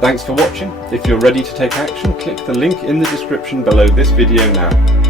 Thanks for watching. If you're ready to take action, click the link in the description below this video now.